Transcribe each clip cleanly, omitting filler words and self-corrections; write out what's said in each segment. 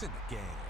points in the game.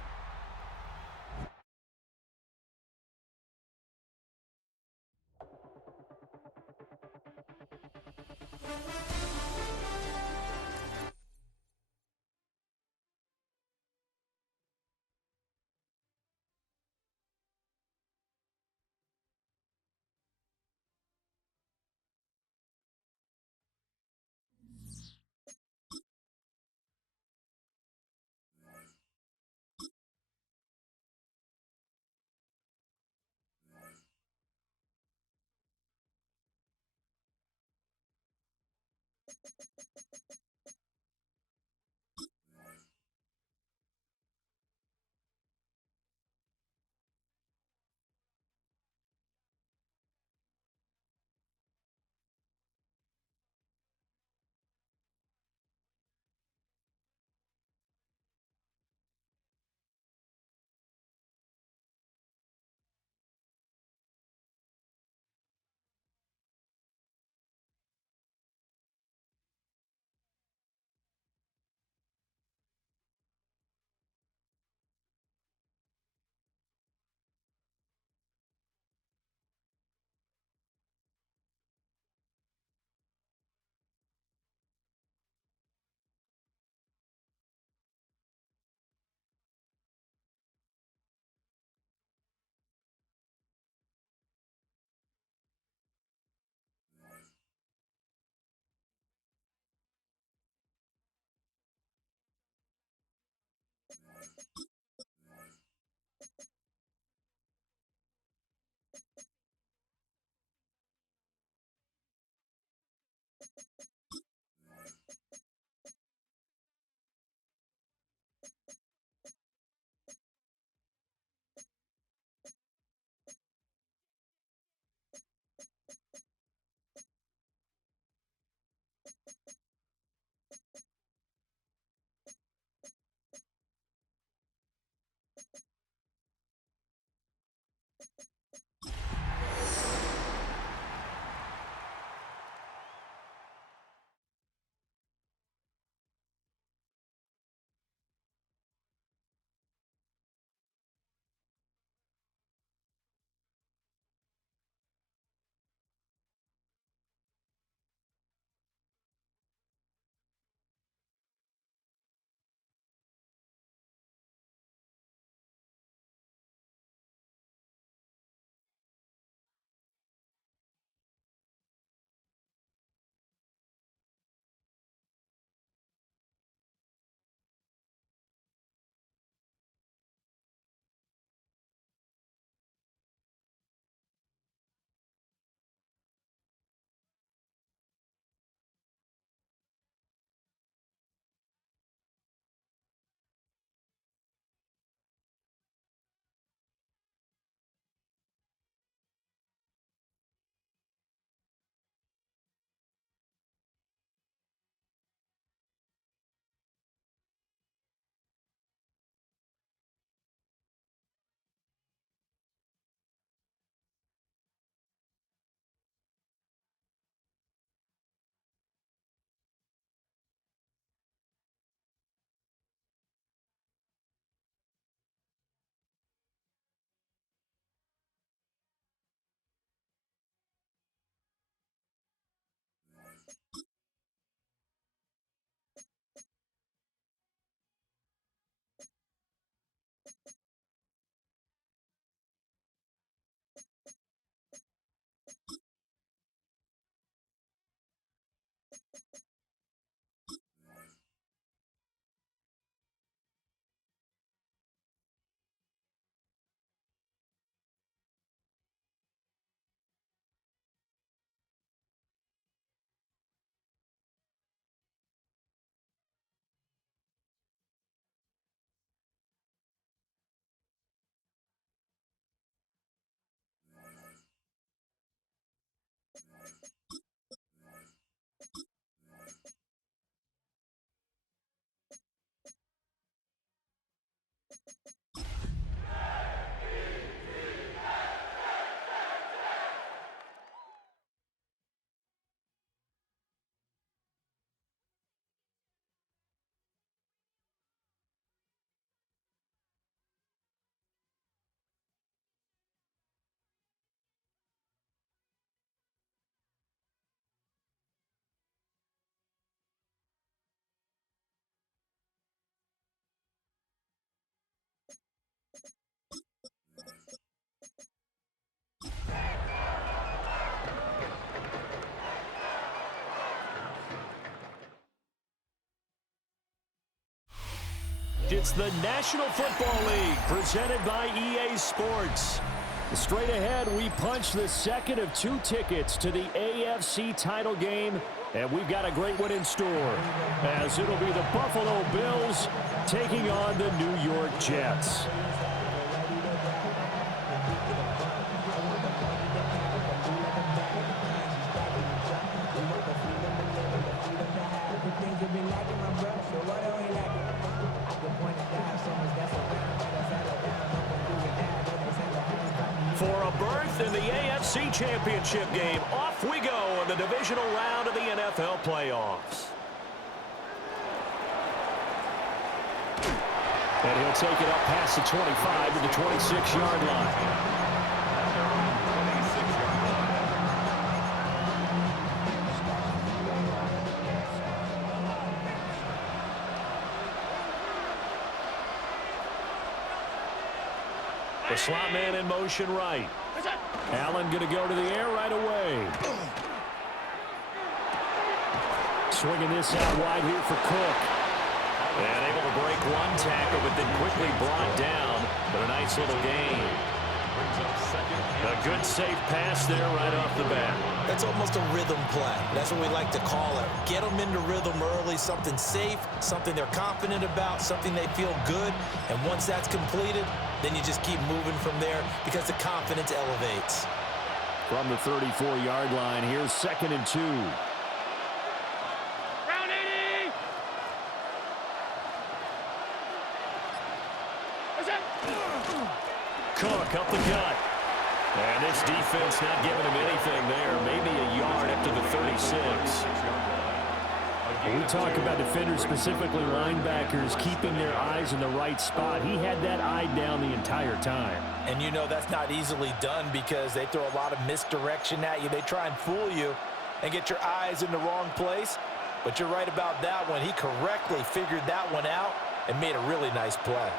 It's the National Football League presented by EA Sports. Straight ahead, we punch the second of 2 tickets to the AFC title game, and we've got a great one in store, as it'll be the Buffalo Bills taking on the New York Jets. For a berth in the AFC Championship game, off we go in the divisional round of the NFL playoffs. And he'll take it up past the 25 to the 26-yard line. The slot man in motion right. Allen going to go to the air right away. Swinging this out wide here for Cook. And able to break one tackle, but then quickly brought down. But a nice little gain. A good safe pass there right off the bat. That's almost a rhythm play. That's what we like to call it. Get them into rhythm early, something safe, something they're confident about, something they feel good. And once that's completed, then you just keep moving from there because the confidence elevates. From the 34-yard line, here's 2nd and 2. Round 80! Cook up the gut. And this defense not giving him anything there. Maybe a yard up to the 36. When we talk about defenders, specifically linebackers, keeping their eyes in the right spot, he had that eye down the entire time. And you know that's not easily done because they throw a lot of misdirection at you. They try and fool you and get your eyes in the wrong place. But you're right about that one. He correctly figured that one out and made a really nice play.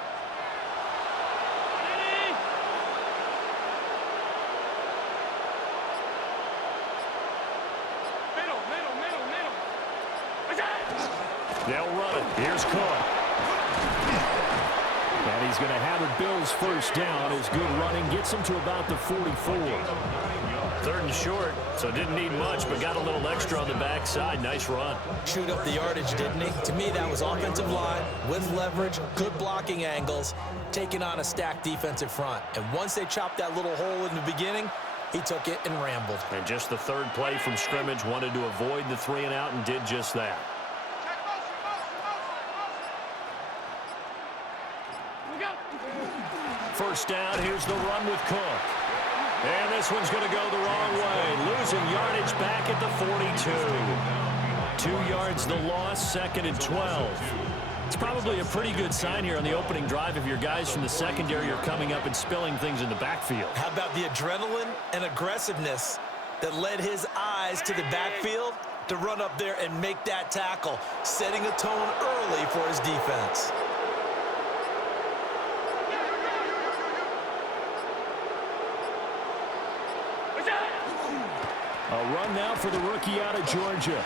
They'll run it. Here's Cook. And he's going to have a Bills first down. His good running gets him to about the 44. 3rd and short, so didn't need much, but got a little extra on the backside. Nice run. Chewed up the yardage, didn't he? To me, that was offensive line with leverage, good blocking angles, taking on a stacked defensive front. And once they chopped that little hole in the beginning, he took it and rambled. And just the 3rd play from scrimmage, wanted to avoid the 3 and out and did just that. First down, here's the run with Cook. And this one's going to go the wrong way. Losing yardage back at the 42. 2 yards the loss, 2nd and 12. It's probably a pretty good sign here on the opening drive if your guys from the secondary are coming up and spilling things in the backfield. How about the adrenaline and aggressiveness that led his eyes to the backfield to run up there and make that tackle, setting a tone early for his defense. A run now for the rookie out of Georgia.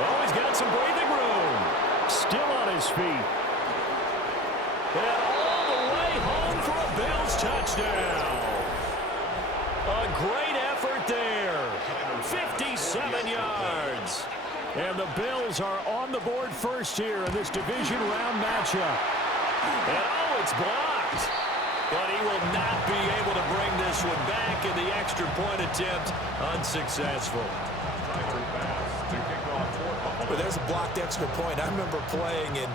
Oh, he's got some breathing room. Still on his feet. And all the way home for a Bills touchdown. A great effort there. 57 yards. And the Bills are on the board first here in this division round matchup. And oh, it's blocked. But he will not be able to bring this one back, in the extra point attempt unsuccessful. Well, there's a blocked extra point. I remember playing, and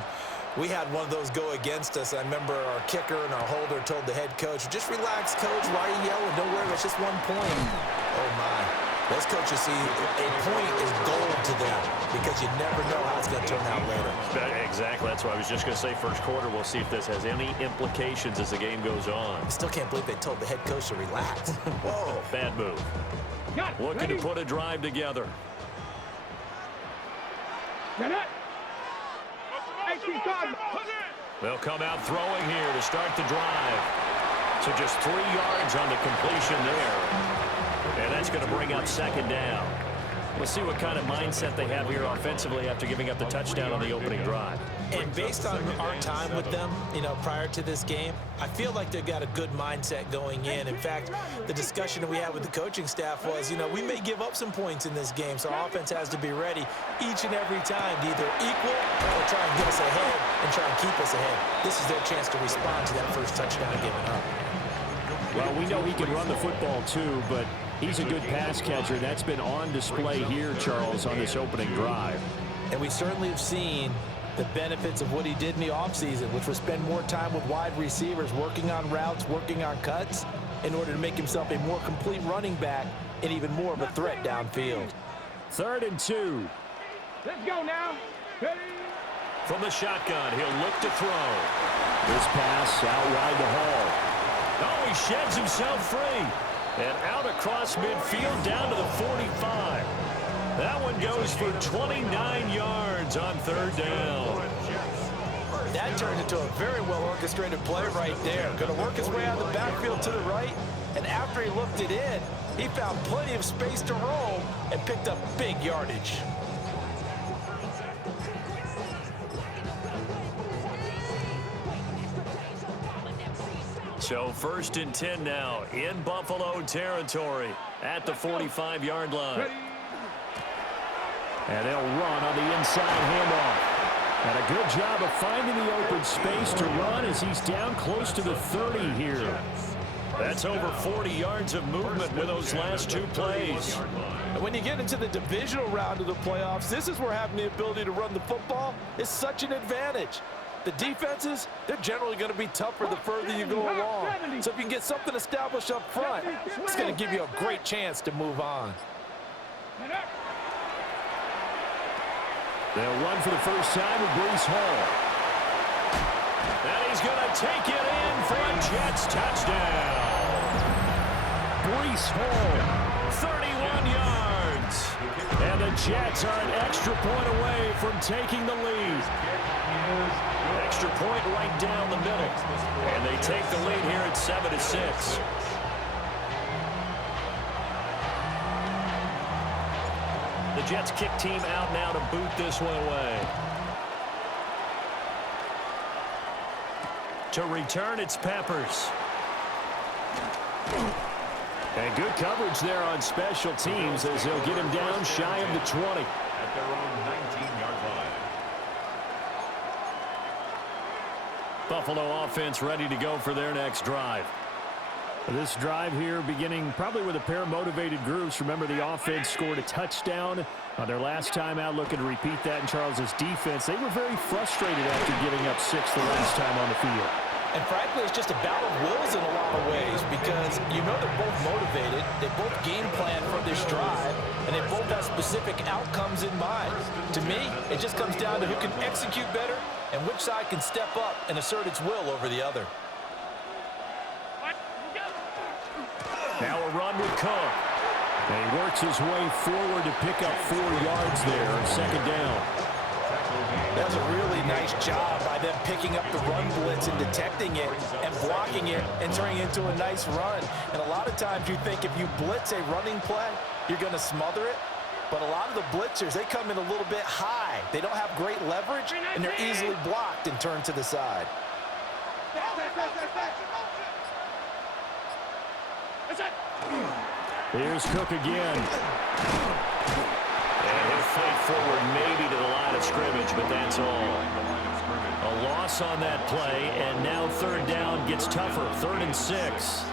we had one of those go against us. I remember our kicker and our holder told the head coach, just relax, coach. Why are you yelling? Don't worry, it's just 1 point. Oh, my. Those coaches see a point is gold to them because you never know how it's going to turn out later. Exactly. That's what I was just going to say. First quarter, we'll see if this has any implications as the game goes on. I still can't believe they told the head coach to relax. Whoa. Bad move. Looking to put a drive together. They'll come out throwing here to start the drive. So just 3 yards on the completion there. And that's going to bring up 2nd down. We'll see what kind of mindset they have here offensively after giving up the touchdown on the opening drive. And based on our time with them, prior to this game, I feel like they've got a good mindset going in. In fact, the discussion that we had with the coaching staff was, we may give up some points in this game, so our offense has to be ready each and every time to either equal or try and get us ahead and try and keep us ahead. This is their chance to respond to that first touchdown given up. Well, we know he can run the football too, but he's a good pass catcher. That's been on display here, Charles, on this opening drive. And we certainly have seen the benefits of what he did in the offseason, which was spend more time with wide receivers, working on routes, working on cuts, in order to make himself a more complete running back and even more of a threat downfield. 3rd and 2. Let's go now. Ready? From the shotgun, he'll look to throw. This pass out wide to Hall. Oh, he sheds himself free. And out across midfield down to the 45. That one goes for 29 yards on 3rd down. That turned into a very well-orchestrated play right there. Going to work his way out of the backfield to the right, and after he looked it in, he found plenty of space to roam and picked up big yardage. So 1st and 10 now in Buffalo territory at the 45-yard line. And they'll run on the inside handoff. And a good job of finding the open space to run as he's down close to the 30 here. That's over 40 yards of movement with those last 2 plays. And when you get into the divisional round of the playoffs, this is where having the ability to run the football is such an advantage. The defenses, they're generally going to be tougher the further you go along. So if you can get something established up front, it's going to give you a great chance to move on. They'll run for the first time with Breece Hall. And he's going to take it in for a Jets touchdown. Breece Hall, 31 yards. And the Jets are an extra point away from taking the lead. Extra point right down the middle. And they take the lead here at 7-6. The Jets kick team out now to boot this one away. To return, it's Peppers. And good coverage there on special teams as they'll get him down shy of the 20. At their own 19-yard line. Buffalo offense ready to go for their next drive. This drive here beginning probably with a pair of motivated groups. Remember, the offense scored a touchdown on their last time out. Looking to repeat that in Charles's defense. They were very frustrated after giving up 6 the last time on the field. And frankly, it's just a battle of wills in a lot of ways because they're both motivated. They both game plan for this drive, and they both have specific outcomes in mind. To me, it just comes down to who can execute better and which side can step up and assert its will over the other. Now a run with Cook. And he works his way forward to pick up 4 yards there on 2nd down. That was a really nice job by them picking up the run blitz and detecting it and blocking it and turning it into a nice run. And a lot of times you think if you blitz a running play, you're going to smother it. But a lot of the blitzers, they come in a little bit high. They don't have great leverage, and they're easily blocked and turned to the side. Here's Cook again. And he'll fight forward maybe to the line of scrimmage, but that's all. A loss on that play, and now 3rd down gets tougher, 3rd and 6.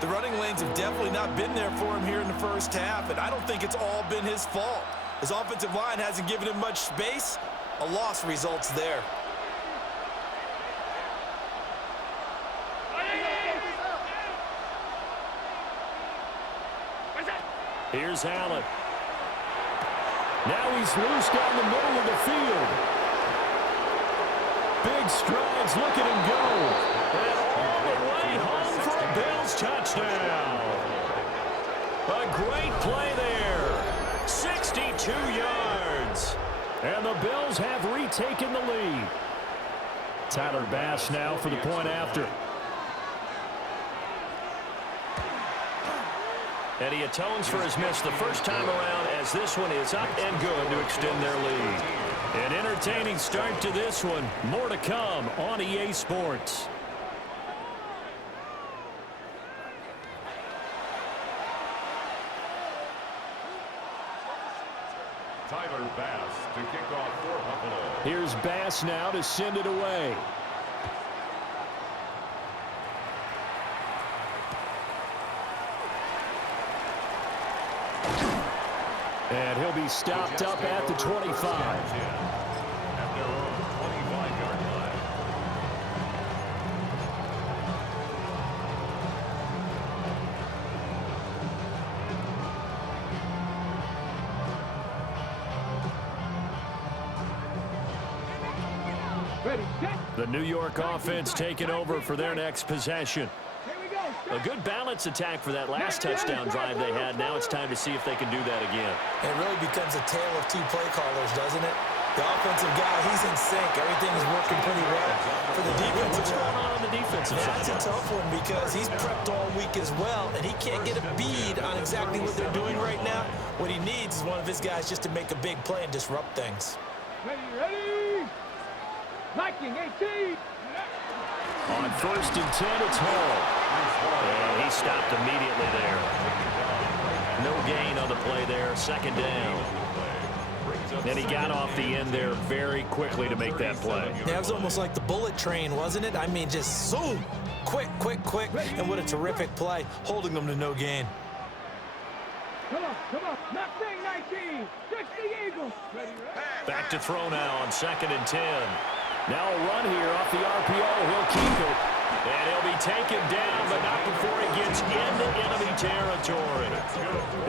The running lanes have definitely not been there for him here in the first half, and I don't think it's all been his fault. His offensive line hasn't given him much space. A loss results there. Here's Allen. Now he's loose down the middle of the field. Big strides, look at him go. And all the way home for a Bills touchdown. A great play there. 62 yards. And the Bills have retaken the lead. Tyler Bass now for the point after. And he atones for his miss the first time around as this one is up and good to extend their lead. An entertaining start to this one. More to come on EA Sports. Tyler Bass to kick off for Buffalo. Here's Bass now to send it away. And he'll be stopped up at the 25. At their own 25-yard line. Ready, set. The New York offense taking over for their next possession. Here we go. A good balance attack for that last touchdown drive they had. Now it's time to see if they can do that again. It really becomes a tale of two play callers, doesn't it? The offensive guy, he's in sync. Everything is working pretty well. For the defensive What's going guy, on the defensive side? that's a tough one because he's prepped all week as well, and he can't get a bead on exactly what they're doing right now. What he needs is one of his guys just to make a big play and disrupt things. Ready, ready. Liking 18. On 1st and 10, it's Hall. And he stopped immediately there. No gain on the play there. 2nd down. And he got off the end there very quickly to make that play. Yeah, it was almost like the bullet train, wasn't it? I mean, just zoom. Quick, quick, quick. And what a terrific play, holding them to no gain. Come on, come on. Not saying 19. Just the Eagles. Ready, ready. Back to throw now on 2nd and 10. Now a run here off the RPO. He'll keep it. And he'll be taken down, but not before he gets into enemy territory.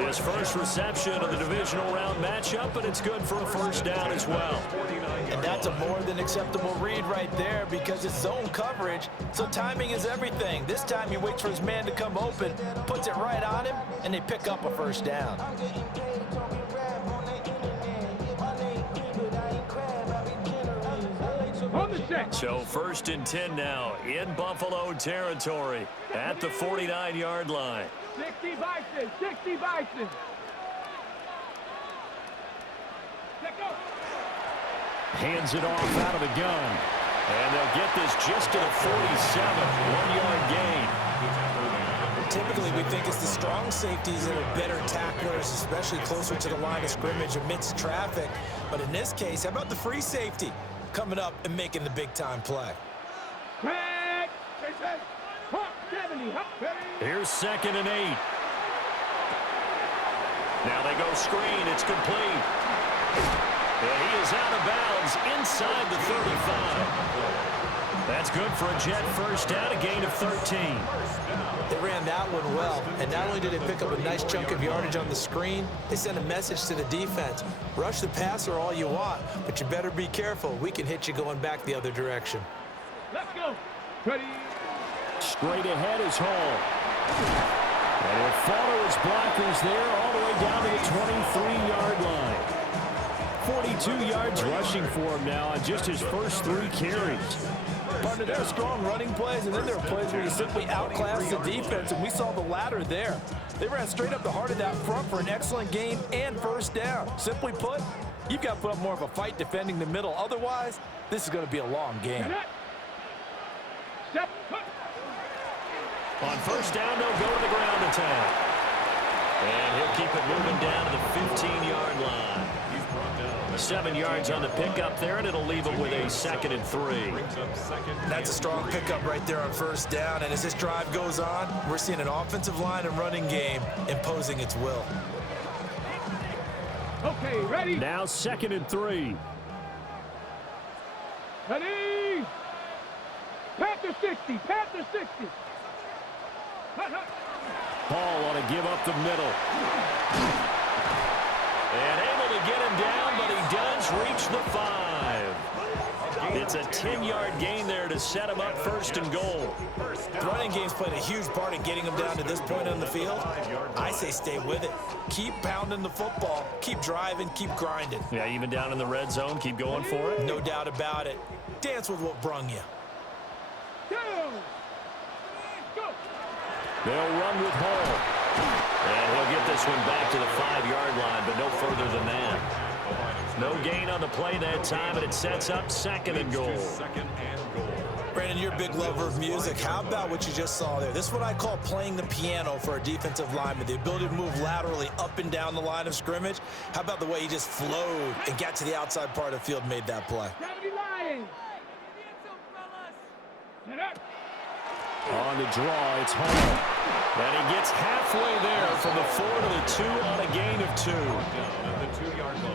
His first reception of the divisional round matchup, but it's good for a 1st down as well. And that's a more than acceptable read right there because it's zone coverage, so timing is everything. This time he waits for his man to come open, puts it right on him, and they pick up a 1st down. On the set. So 1st and 10 now in Buffalo territory at the 49-yard line. 60 Bison. 60 Bison. Let go. Hands it off out of the gun. And they'll get this just to the 47. 1-yard gain. Typically, we think it's the strong safeties that are better tacklers, especially closer to the line of scrimmage amidst traffic. But in this case, how about the free safety coming up and making the big-time play? Back. 70. Here's 2nd and 8. Now they go screen. It's complete. And he is out of bounds inside the 35. That's good for a Jet 1st down, a gain of 13. They ran that one well, and not only did they pick up a nice chunk of yardage on the screen, they sent a message to the defense. Rush the passer all you want, but you better be careful. We can hit you going back the other direction. Let's go. Ready. Straight ahead is Hall. And he'll follow his blockers there all the way down to the 23-yard line. 42 yards rushing for him now on just his first 3 carries. Partner, there are strong running plays, and then there are plays where you simply outclass the defense, and we saw the latter there. They ran straight up the heart of that front for an excellent gain and 1st down. Simply put, you've got to put up more of a fight defending the middle. Otherwise, this is going to be a long game. On 1st down, they'll go to the ground attack. And he'll keep it moving down to the 15-yard line. 7 yards on the pickup there, and it'll leave him with a 2nd and 3. That's a strong pickup right there on 1st down, and as this drive goes on, we're seeing an offensive line and running game imposing its will. Okay, ready. Now 2nd and 3. Ready. Panther 60. Panther 60. Hut, hut. Paul want to give up the middle. And able to get him down, but he does reach the 5. It's a 10-yard gain there to set him up 1st and goal. The running game's played a huge part in getting him down to this point on the field. I say stay with it. Keep pounding the football. Keep driving. Keep grinding. Yeah, even down in the red zone, keep going for it. No doubt about it. Dance with what brung you. Down. Go. They'll run with Hall. And he'll get this one back to the 5-yard line, but no further than that. No gain on the play that time, and it sets up second and goal. Brandon, you're a big lover of music. How about what you just saw there? This is what I call playing the piano for a defensive lineman, the ability to move laterally up and down the line of scrimmage. How about the way he just flowed and got to the outside part of the field and made that play? On the draw, it's home. And he gets halfway there from the 4 to the 2 on a gain of 2.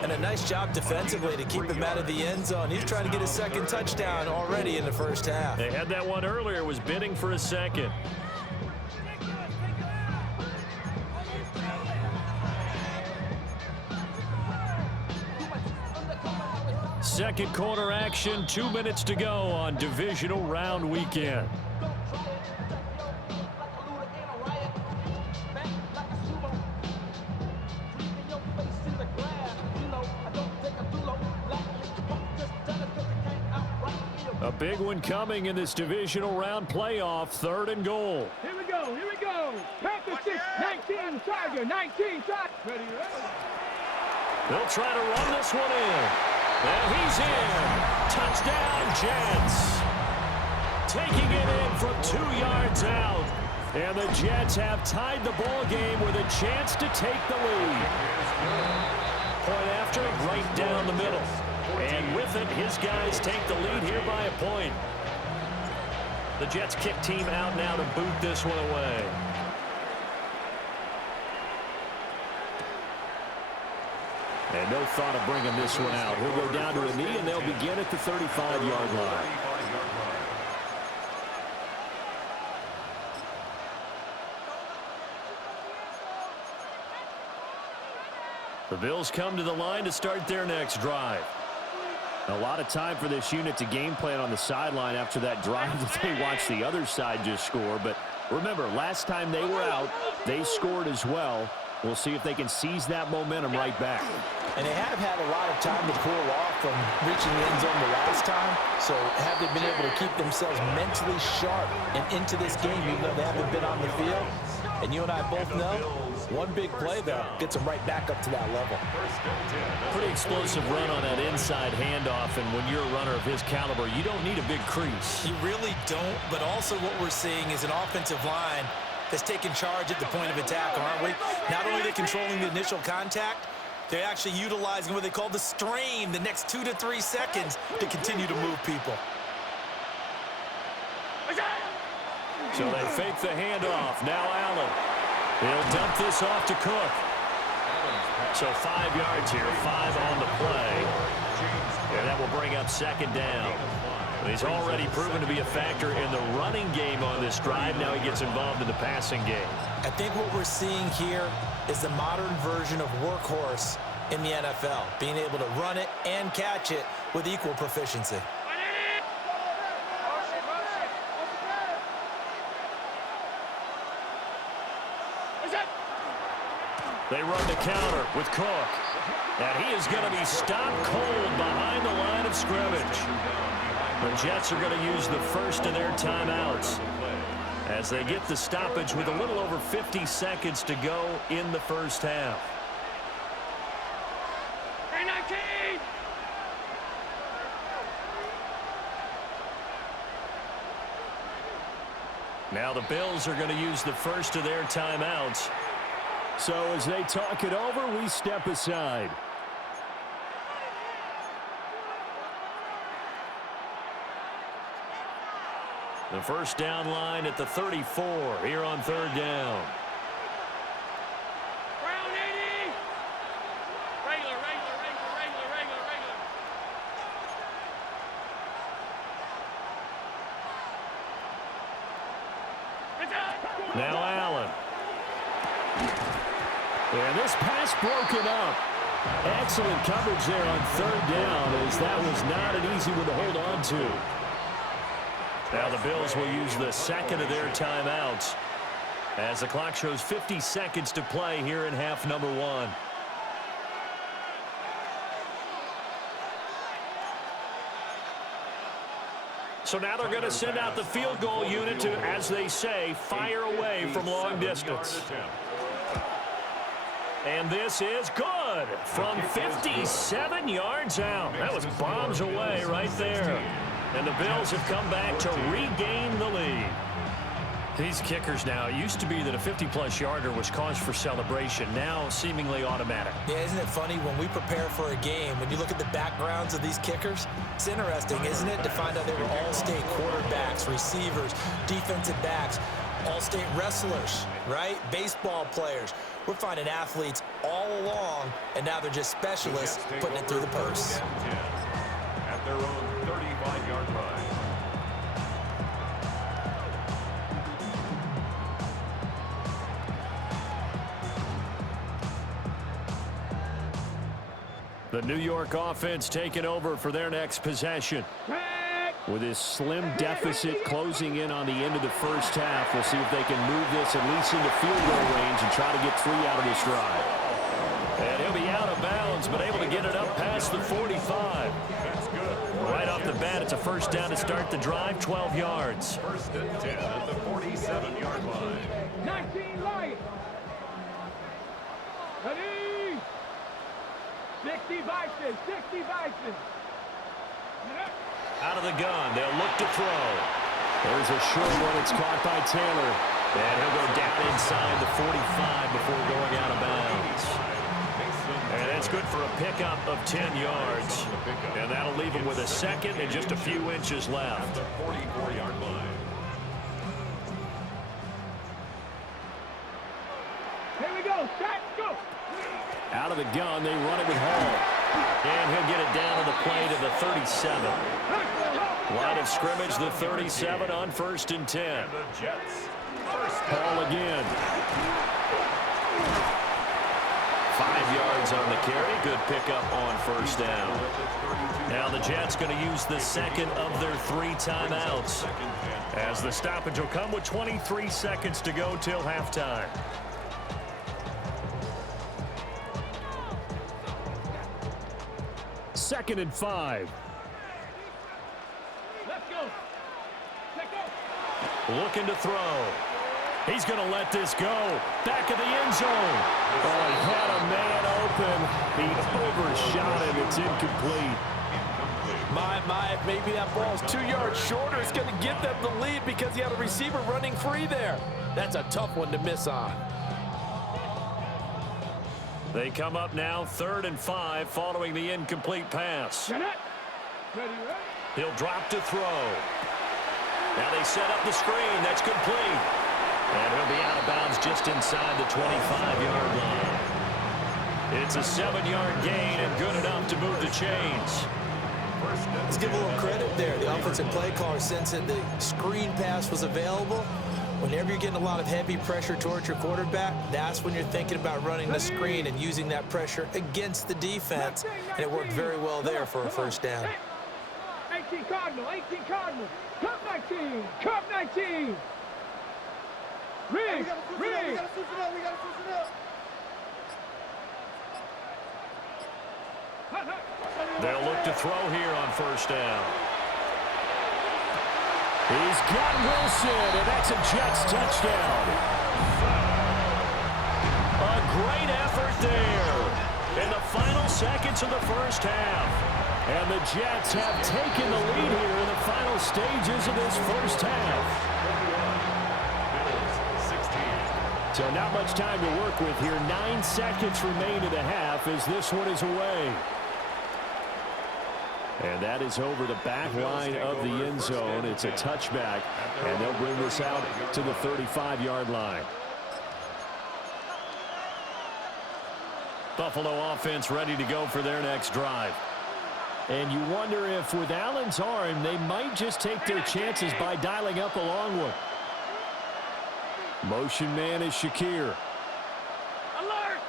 And a nice job defensively to keep him out of the end zone. He's trying to get his second touchdown already in the first half. They had that one earlier, was bidding for a second. Second quarter action, 2 minutes to go on divisional round weekend. A big one coming in this divisional round playoff, 3rd and goal. Here we go, here we go. Panther 6, 19, Tiger, 19, Tiger. Ready, ready. They'll try to run this one in. And he's in. Touchdown, Jets. Taking it in from 2 yards out. And the Jets have tied the ball game with a chance to take the lead. Point after, right down the middle. And with it, his guys take the lead here by a point. The Jets kick team out now to boot this one away. And no thought of bringing this one out. He'll go down to a knee, and they'll begin at the 35-yard line. The Bills come to the line to start their next drive. A lot of time for this unit to game plan on the sideline after that drive that they watched the other side just score. But remember, last time they were out, they scored as well. We'll see if they can seize that momentum right back. And they have had a lot of time to cool off from reaching the end zone the last time. So have they been able to keep themselves mentally sharp and into this game, even though they haven't been on the field? And you and I both know, one big play, though, gets them right back up to that level. Pretty explosive run on that inside handoff, and when you're a runner of his caliber, you don't need a big crease. You really don't, but also what we're seeing is an offensive line that's taking charge at the point of attack, aren't we? Not only are they controlling the initial contact, they're actually utilizing what they call the strain, the next 2 to 3 seconds, to continue to move people. So they fake the handoff. Now Allen. He'll dump this off to Cook. So 5 yards here, 5 on the play. And that will bring up second down. He's already proven to be a factor in the running game on this drive. Now he gets involved in the passing game. I think what we're seeing here is the modern version of workhorse in the NFL, being able to run it and catch it with equal proficiency. They run the counter with Cook. And he is going to be stopped cold behind the line of scrimmage. The Jets are going to use the first of their timeouts as they get the stoppage with a little over 50 seconds to go in the first half. Now the Bills are going to use the first of their timeouts. So as they talk it over, we step aside. The first down line at the 34 here on 3rd down. Now Allen. And this pass broken up. Excellent coverage there on 3rd down, as that was not an easy one to hold on to. Now the Bills will use the second of their timeouts as the clock shows 50 seconds to play here in half number 1. So now they're going to send out the field goal unit to, as they say, fire away from long distance. And this is good. good from 57 yards out. That was bombs away right there. And the Bills have come back to regain the lead. These kickers now, it used to be that a 50-plus yarder was cause for celebration. Now seemingly automatic. Yeah, isn't it funny when we prepare for a game, when you look at the backgrounds of these kickers, it's interesting, isn't it, to find out they were all-state quarterbacks, receivers, defensive backs, all-state wrestlers, right? Baseball players. We're finding athletes all along, and now they're just specialists putting it through the posts. At their own 35-yard line. The New York offense taking over for their next possession. With this slim deficit closing in on the end of the first half, we'll see if they can move this at least into field goal range and try to get 3 out of this drive. And he'll be out of bounds, but able to get it up past the 45. That's good. Right off the bat, it's a first down to start the drive, 12 yards. First and 10 at the 47-yard line. 19 Lions. Ready? 60 Vikings, 60 Vikings. Out of the gun, they'll look to throw. There's a short one. It's caught by Taylor. And he'll go down inside the 45 before going out of bounds. And that's good for a pickup of 10 yards. And that'll leave him with a second and just a few inches left. The 44-yard line. Here we go, set, go. Out of the gun, they run it with Hall. And he'll get it down to the play to the 37. Line of scrimmage, the 37 on first and 10. And the Jets. Hall again. 5 yards on the carry. Good pickup on first down. Now the Jets going to use the second of their 3 timeouts, as the stoppage will come with 23 seconds to go till halftime. Second and 5. Let's go. Let's go. Looking to throw. He's going to let this go. Back of the end zone. Oh, he had a man open. He overshot it. It's incomplete. Maybe that ball's 2 yards shorter. It's going to give them the lead because he had a receiver running free there. That's a tough one to miss on. They come up now 3rd and 5 following the incomplete pass. Ready, ready. He'll drop to throw. Now they set up the screen. That's complete. And he'll be out of bounds just inside the 25-yard line. It's a 7-yard gain and good enough to move the chains. Let's give a little credit there. The offensive play caller, since the screen pass was available, whenever you're getting a lot of heavy pressure towards your quarterback, that's when you're thinking about running the screen and using that pressure against the defense. And it worked very well there for a first down. 18 Cardinal, 18 Cardinal. Cup 19, Cup 19. Rig, rig. They'll look to throw here on first down. He's got Wilson, and that's a Jets touchdown. A great effort there in the final seconds of the first half. And the Jets have taken the lead here in the final stages of this first half. So not much time to work with here. 9 seconds remain in the half as this one is away. And that is over the back line of the end zone. It's a touchback, and they'll bring this out to the 35-yard line. Buffalo offense ready to go for their next drive. And you wonder if with Allen's arm, they might just take their chances by dialing up a long one. Motion man is Shakir. Alert!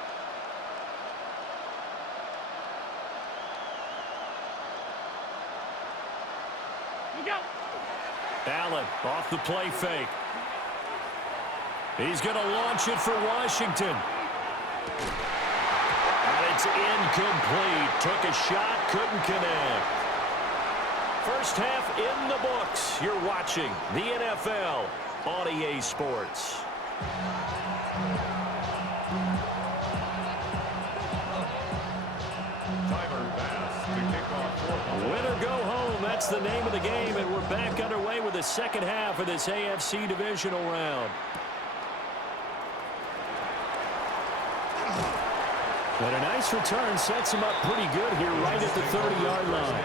Look out! Allen off the play fake. He's going to launch it for Washington. And it's incomplete. Took a shot, couldn't connect. First half in the books. You're watching the NFL on EA Sports. Win or go home, that's the name of the game, and we're back underway with the second half of this AFC divisional round. And a nice return sets him up pretty good here right at the 30-yard line.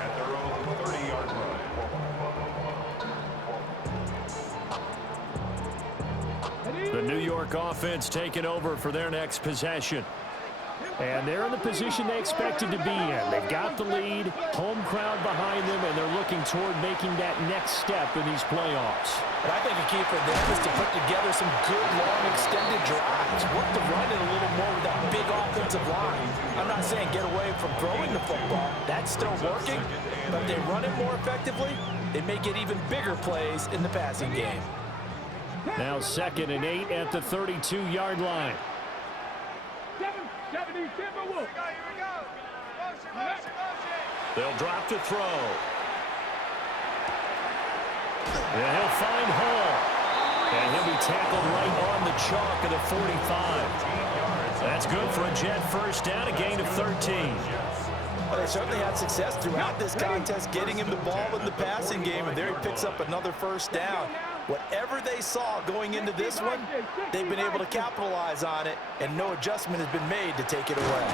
At their own 30-yard line. The New York offense taking over for their next possession. And they're in the position they expected to be in. They've got the lead, home crowd behind them, and they're looking toward making that next step in these playoffs. And I think a key for them is to put together some good, long, extended drives. Work the run in a little more with that big offensive line. I'm not saying get away from throwing the football. That's still working. But if they run it more effectively, they may get even bigger plays in the passing game. Now 2nd and 8 at the 32-yard line. 70 Timberwolves. They'll drop to throw. And he'll find Hall. And he'll be tackled right on the chalk of the 45. That's good for a Jet first down, a gain of 13. Well, they certainly had success throughout this contest getting him the ball in the passing game, and there he picks up another first down. Whatever they saw going into this one, they've been able to capitalize on it, and no adjustment has been made to take it away.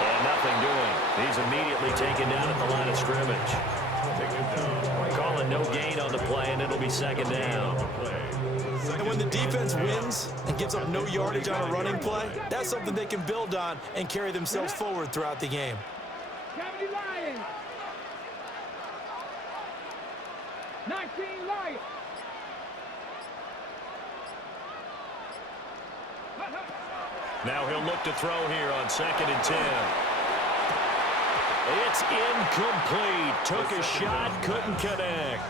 And nothing doing. He's immediately taken down at the line of scrimmage. Calling no gain on the play, and it'll be 2nd down. And when the defense wins and gives up no yardage on a running play, that's something they can build on and carry themselves forward throughout the game. 70 Lions. 19 Lions. Now he'll look to throw here on 2nd and 10. It's incomplete. Took a shot, couldn't connect.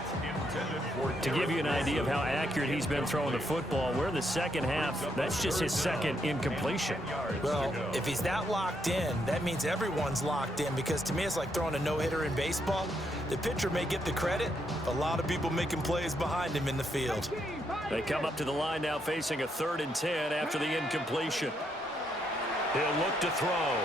To give you an idea of how accurate he's been throwing the football, we're in the second half. That's just his 2nd incompletion. Well, if he's that locked in, that means everyone's locked in, because to me it's like throwing a no-hitter in baseball. The pitcher may get the credit, a lot of people making plays behind him in the field. They come up to the line now facing a 3rd and 10 after the incompletion. He'll look to throw.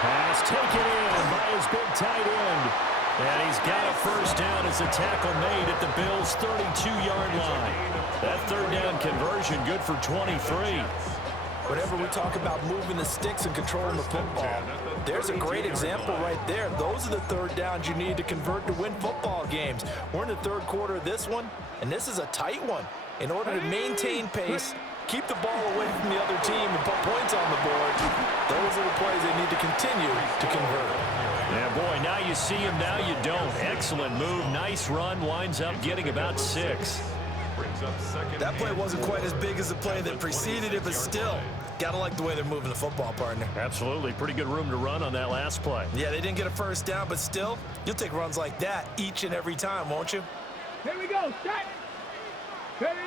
Pass taken in by his big tight end. And he's got a first down as a tackle made at the Bills' 32-yard line. That 3rd down conversion good for 23. Whenever we talk about moving the sticks and controlling the football, there's a great example right there. Those are the 3rd downs you need to convert to win football games. We're in the 3rd quarter of this one, and this is a tight one. In order to maintain pace, keep the ball away from the other team, and put points on the board, those are the plays they need to continue to convert. Yeah, boy, now you see him, now you don't. Excellent move, nice run, winds up getting about 6. That play wasn't quite as big as the play that preceded it, but still, gotta like the way they're moving the football, partner. Absolutely, pretty good room to run on that last play. Yeah, they didn't get a first down, but still, you'll take runs like that each and every time, won't you? Here we go. Set. Ready.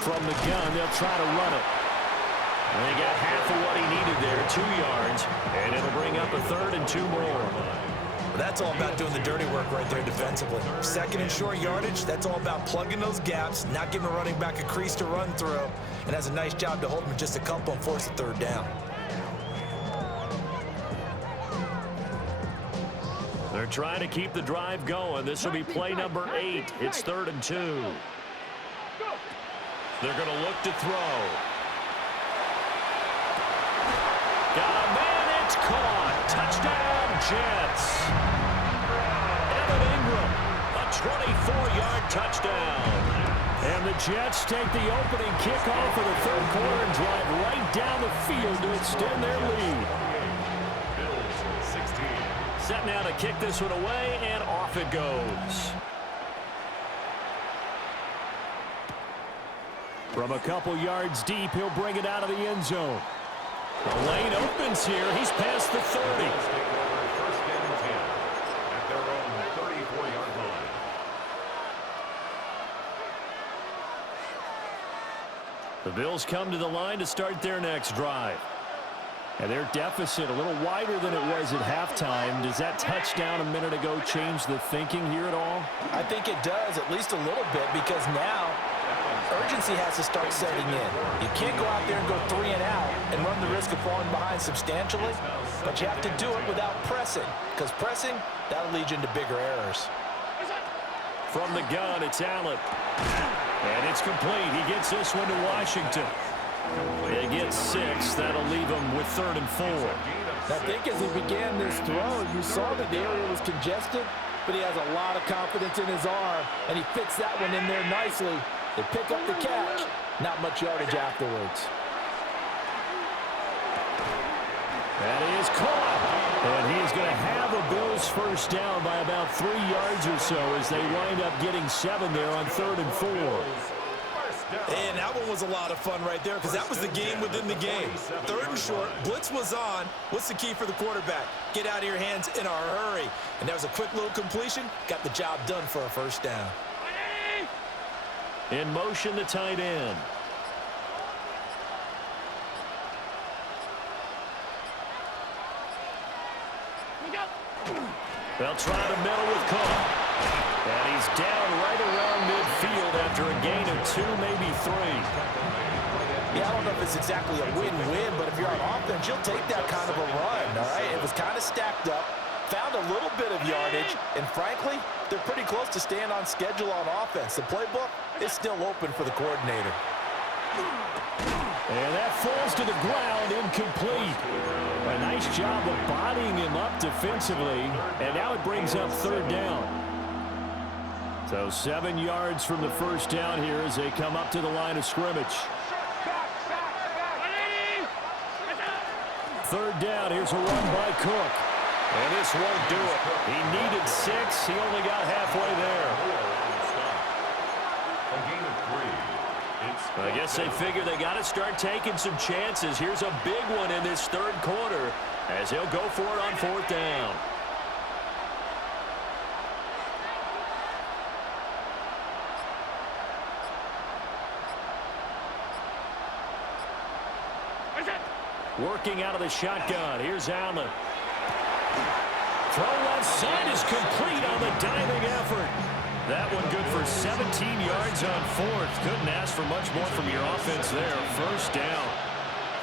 From the gun, they'll try to run it. And they got half of what he needed there, 2 yards, and it'll bring up a 3rd and 2 more. That's all about doing the dirty work right there defensively. 2nd and short yardage, that's all about plugging those gaps, not giving a running back a crease to run through, and has a nice job to hold him just a couple and force the 3rd down. They're trying to keep the drive going. This will be play number 8. It's 3rd and 2. They're going to look to throw. Got a man, it's caught. Touchdown, Jets. Evan Ingram, a 24-yard touchdown. And the Jets take the opening kickoff of the 3rd quarter and drive right down the field to extend their lead. Set now to kick this one away, and off it goes. From a couple yards deep, he'll bring it out of the end zone. The lane opens here. He's past the 30. First down and 10 at their own 34-yard line. The Bills come to the line to start their next drive. And their deficit a little wider than it was at halftime. Does that touchdown a minute ago change the thinking here at all? I think it does, at least a little bit, because now urgency has to start setting in. You can't go out there and go 3 and out and run the risk of falling behind substantially, but you have to do it without pressing, because pressing, that'll lead you into bigger errors. From the gun, it's Allen. And it's complete. He gets this one to Washington. They get 6. That'll leave him with 3rd and 4. I think as he began this throw, you saw that the area was congested, but he has a lot of confidence in his arm, and he fits that one in there nicely. They pick up the catch. Not much yardage afterwards. That is caught. And he is going to have a Bills first down by about 3 yards or so as they wind up getting 7 there on 3rd and 4. And that one was a lot of fun right there because that was the game within the game. 3rd and short, blitz was on. What's the key for the quarterback? Get out of your hands in a hurry. And that was a quick little completion. Got the job done for a first down. In motion, the tight end. They'll try to middle with Cook. And he's down right around midfield after a gain of 2, maybe 3. Yeah, I don't know if it's exactly a win-win, but if you're on offense, you'll take that kind of a run, all right? It was kind of stacked up, found a little bit of yardage, and frankly, they're pretty close to staying on schedule on offense. The playbook is still open for the coordinator. And that falls to the ground, incomplete. A nice job of bodying him up defensively, and now it brings up 3rd down. So 7 yards from the first down here as they come up to the line of scrimmage. 3rd down, here's a run by Cook. And this won't do it. He needed 6, he only got halfway there. A gain of 3. I guess they figure they got to start taking some chances. Here's a big one in this 3rd quarter as he'll go for it on 4th down. Working out of the shotgun. Here's Allen. Throw left side is complete on the diving effort. That one good for 17 yards on 4th. Couldn't ask for much more from your offense there. First down.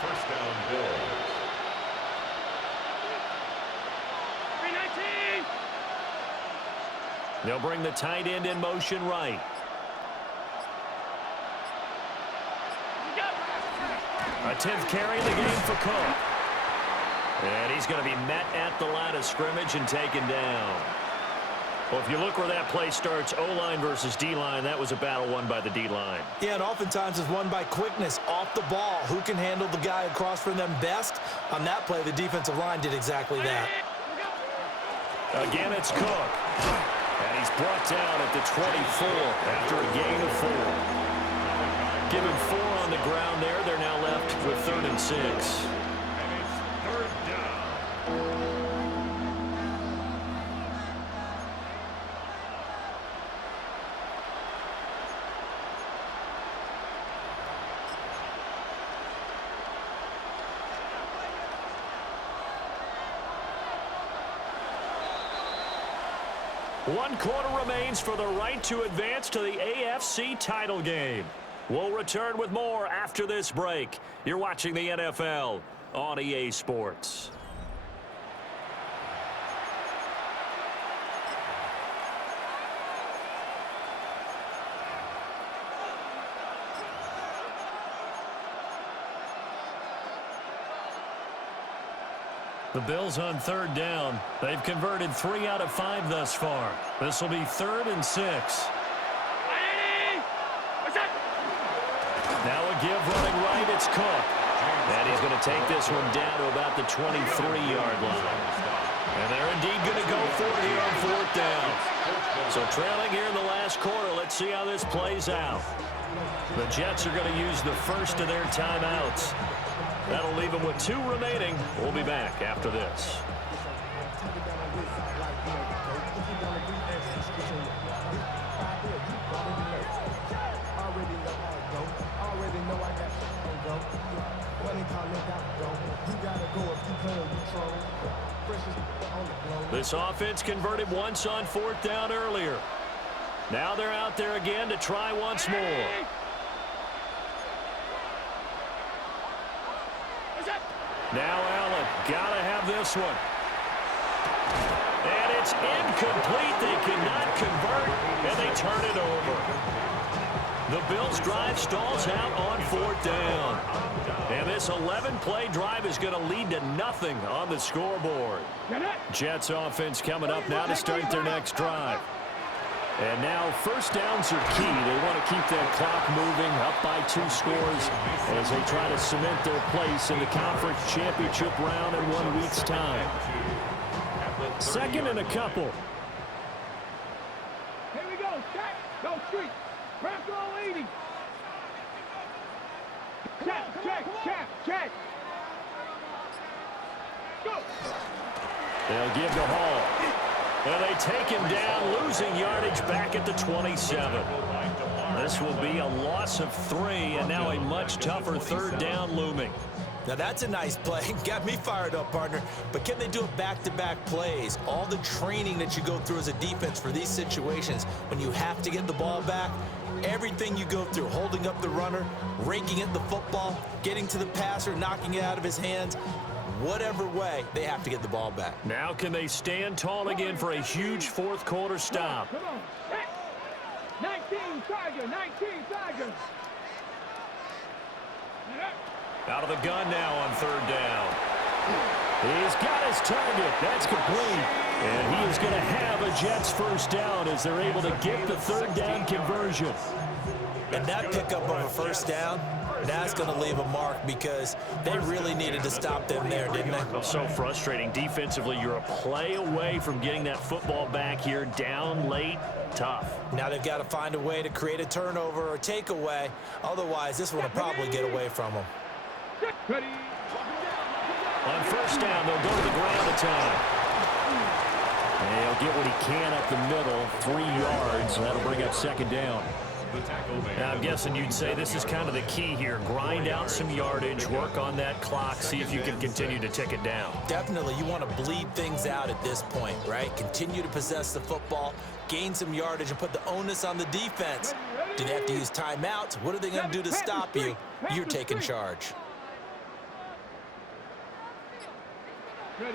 First down, Bills. 319. They'll bring the tight end in motion right. A 10th carry in the game for Cook. And he's going to be met at the line of scrimmage and taken down. Well, if you look where that play starts, O-line versus D-line, that was a battle won by the D-line. Yeah, and oftentimes it's won by quickness off the ball. Who can handle the guy across from them best? On that play, the defensive line did exactly that. Again, it's Cook. And he's brought down at the 24 after a gain of 4. Given 4 on the ground there, they're now left with 3rd and 6. And it's 3rd down. One quarter remains for the right to advance to the AFC title game. We'll return with more after this break. You're watching the NFL on EA Sports. The Bills on 3rd down. They've converted 3 out of 5 thus far. This will be 3rd and 6. Now a give running right, it's Cook. And he's going to take this one down to about the 23-yard line. And they're indeed going to go for it here on 4th down. So trailing here in the last quarter, let's see how this plays out. The Jets are going to use the first of their timeouts. That'll leave them with 2 remaining. We'll be back after this. This offense converted once on 4th down earlier. Now they're out there again to try once more. Now Allen, gotta have this one. And it's incomplete. They cannot convert, and they turn it over. The Bills' drive stalls out on 4th down. And this 11-play drive is going to lead to nothing on the scoreboard. Jets offense coming up now to start their next drive. And now first downs are key. They want to keep that clock moving up by 2 scores as they try to cement their place in the conference championship round in 1 week's time. 2nd and a couple. Here we go. Check. Go street. Press all 80. Check. Go. They'll give to Hall. And they take him down, losing yardage back at the 27. This will be a loss of 3, and now a much tougher 3rd down looming. Now that's a nice play. Got me fired up, partner. But can they do it back-to-back plays? All the training that you go through as a defense for these situations, when you have to get the ball back, everything you go through, holding up the runner, raking at the football, getting to the passer, knocking it out of his hands, whatever way, they have to get the ball back. Now can they stand tall again for a huge 4th quarter stop? Come on. 19 Tiger. Out of the gun now on 3rd down. He's got his target. That's complete. And he is going to have a Jets first down as they're able to get the 3rd down conversion. And that pickup of a first down, that's going to leave a mark because they really needed to stop them there, didn't they? So frustrating. Defensively, you're a play away from getting that football back here down late. Tough. Now they've got to find a way to create a turnover or takeaway. Otherwise, this one will probably get away from them. Ready. On first down, they'll go to the ground attack. And he'll get what he can up the middle, 3 yards. That'll bring up 2nd down. Now, I'm guessing you'd say this is kind of the key here. Grind out some yardage, work on that clock, see if you can continue to tick it down. Definitely, you want to bleed things out at this point, right? Continue to possess the football, gain some yardage, and put the onus on the defense. Do they have to use timeouts? What are they going to do to stop you? You're taking charge. And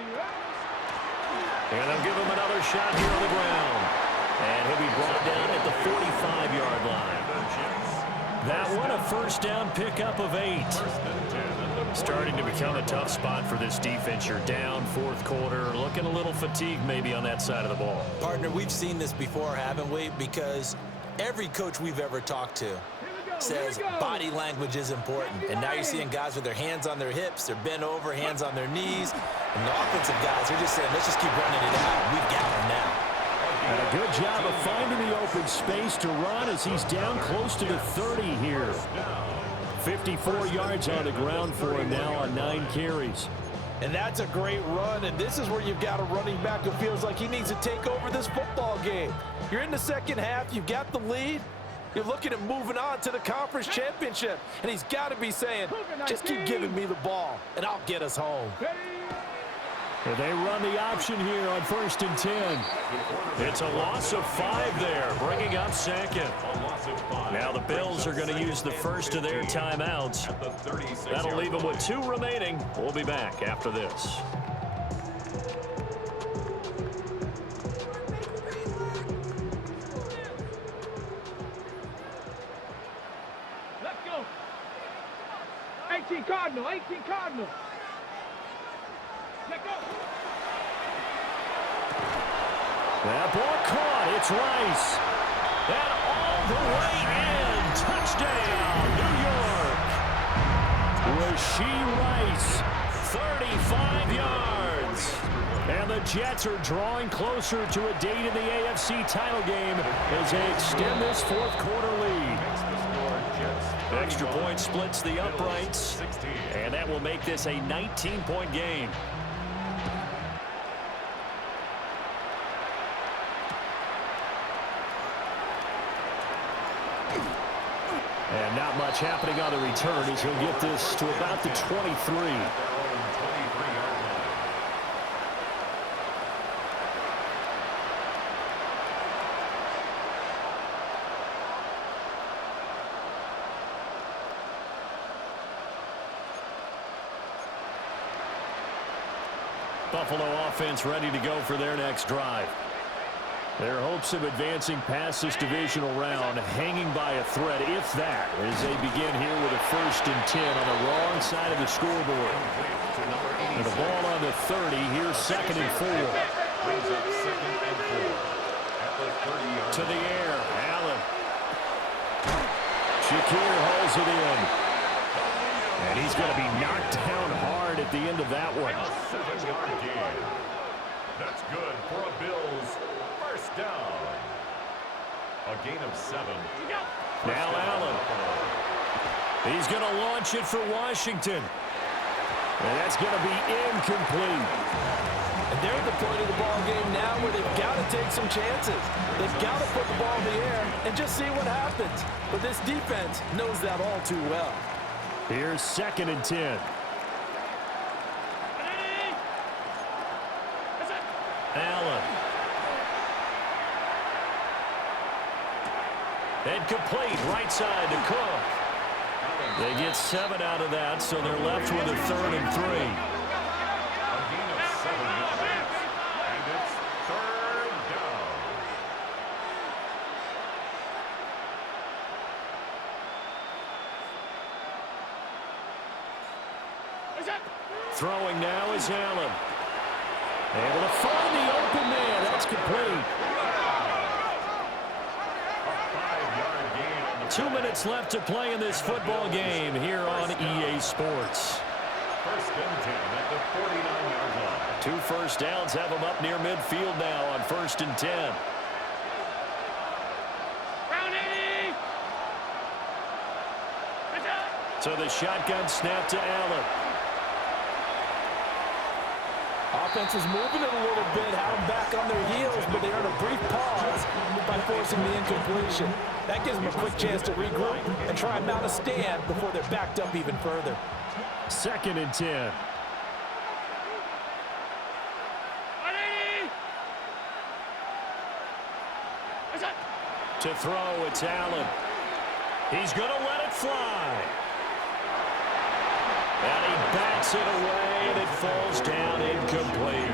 they'll give him another shot here on the ground. And he'll be brought down at the 45-yard line. That one, a first down pickup of 8. Starting to become a tough spot for this defense. You're down 4th quarter, looking a little fatigued maybe on that side of the ball. Partner, we've seen this before, haven't we? Because every coach we've ever talked to says body language is important. And now you're seeing guys with their hands on their hips, they're bent over, hands on their knees. And the offensive guys are just saying, let's just keep running it out. We've got them now. And a good job of finding the open space to run as he's down close to the 30 here. 54 yards on the ground for him now on 9 carries. And that's a great run, and this is where you've got a running back who feels like he needs to take over this football game. You're in the second half, you've got the lead, you're looking at moving on to the conference championship, and he's got to be saying, just keep giving me the ball, and I'll get us home. And they run the option here on 1st and 10. It's a loss of 5 there, bringing up 2nd. Now the Bills are going to use the first of their timeouts. That'll leave them with 2 remaining. We'll be back after this. Let's go. 18 Cardinal. Let go. That ball caught. It's Rice. And all the way in. Touchdown, New York. Rashee Rice, 35 yards. And the Jets are drawing closer to a date in the AFC title game as they extend this 4th quarter lead. Extra point splits the uprights, and that will make this a 19-point game. And not much happening on the return as he'll get this to about the 23. Buffalo offense ready to go for their next drive. Their hopes of advancing past this divisional round hanging by a thread, if that, as they begin here with a 1st and 10 on the wrong side of the scoreboard. And the ball on the 30, here's 2nd and 4. Brings up 2nd and 4 at the 30-yard To the air, Allen. Shakir holds it in. And he's going to be knocked down hard at the end of that one. 7-yard gain. That's good for a Bills 1st down. A gain of 7. Now Allen. He's going to launch it for Washington. And that's going to be incomplete. And they're at the point of the ball game now where they've got to take some chances. They've got to put the ball in the air and just see what happens. But this defense knows that all too well. Here's 2nd and 10. Allen. And complete right side to Cook. They get 7 out of that, so they're left with a 3rd and 3. A gain of 7 yards. And it's 3rd down. Throwing now is Allen. Able to find the open man. That's complete. A 5-yard gain on the 2 minutes left to play in this football game here on EA Sports. 1st and 10 at the 49-yard line. 2 first downs have them up near midfield now on 1st and 10. So the shotgun snap to Allen. Offense is moving it a little bit, had them back on their heels, but they earn a brief pause by forcing the incompletion. That gives them a quick chance to regroup and try and mount a stand before they're backed up even further. 2nd and 10. To throw, it's Allen. He's going to let it fly. And he bats it away, and it falls down incomplete.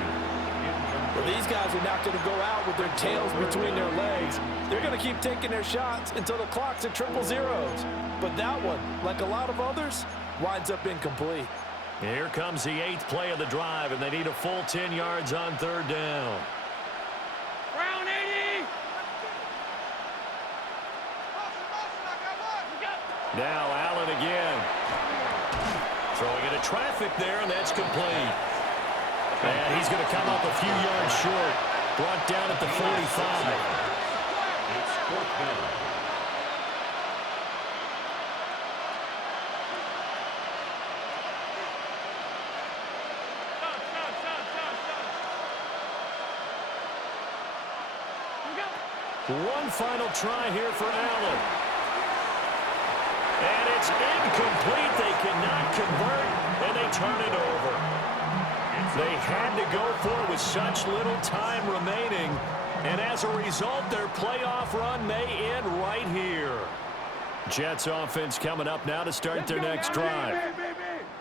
Well, these guys are not going to go out with their tails between their legs. They're going to keep taking their shots until the clock's at 000. But that one, like a lot of others, winds up incomplete. Here comes the 8th play of the drive, and they need a full 10 yards on 3rd down. Now Allen again. Throwing into traffic there, and that's complete. And he's going to come up a few yards short. Brought down at the 45. It's 4th down. One final try here for Allen. And it's incomplete. They cannot convert, and they turn it over. They had to go for it with such little time remaining, and as a result, their playoff run may end right here. Jets offense coming up now to start their next drive.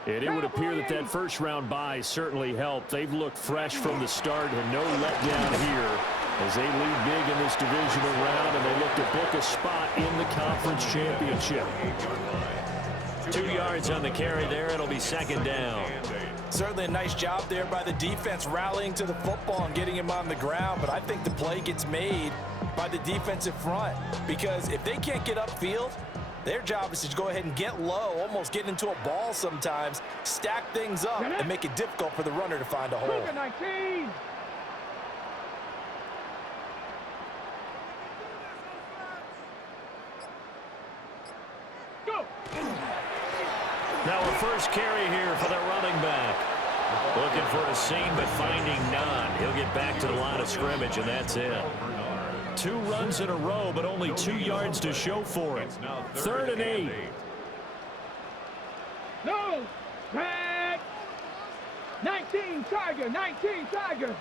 And it would appear that that first-round bye certainly helped. They've looked fresh from the start and no letdown here as they lead big in this divisional round, and they look to book a spot in the conference championship. 2 yards on the carry there. It'll be 2nd down. Certainly a nice job there by the defense rallying to the football and getting him on the ground, but I think the play gets made by the defensive front because if they can't get upfield, their job is to go ahead and get low, almost get into a ball sometimes, stack things up, and make it difficult for the runner to find a hole. 19. Go. Now a first carry here for the running back. Looking for a seam, but finding none. He'll get back to the line of scrimmage, and that's it. 2 runs in a row, but only 2 yards to show for it. 3rd and 8. No. Back. 19 Tiger. 19 Tiger.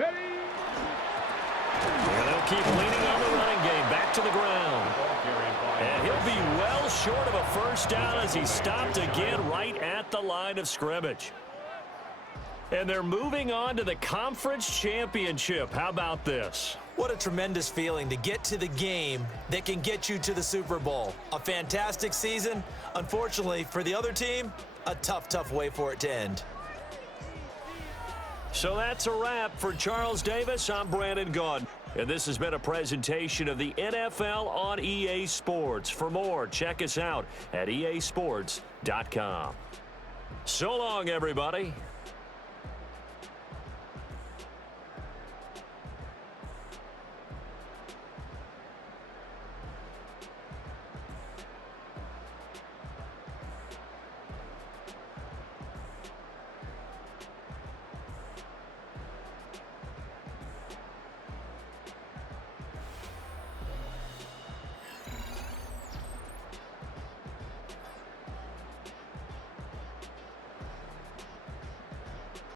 Ready? And they'll keep leaning on the running game. Back to the ground. And he'll be well short of a first down as he stopped again right at the line of scrimmage. And they're moving on to the conference championship. How about this? What a tremendous feeling to get to the game that can get you to the Super Bowl. A fantastic season. Unfortunately, for the other team, a tough way for it to end. So that's a wrap for Charles Davis. I'm Brandon Gaudin. And this has been a presentation of the NFL on EA Sports. For more, check us out at easports.com. So long, everybody.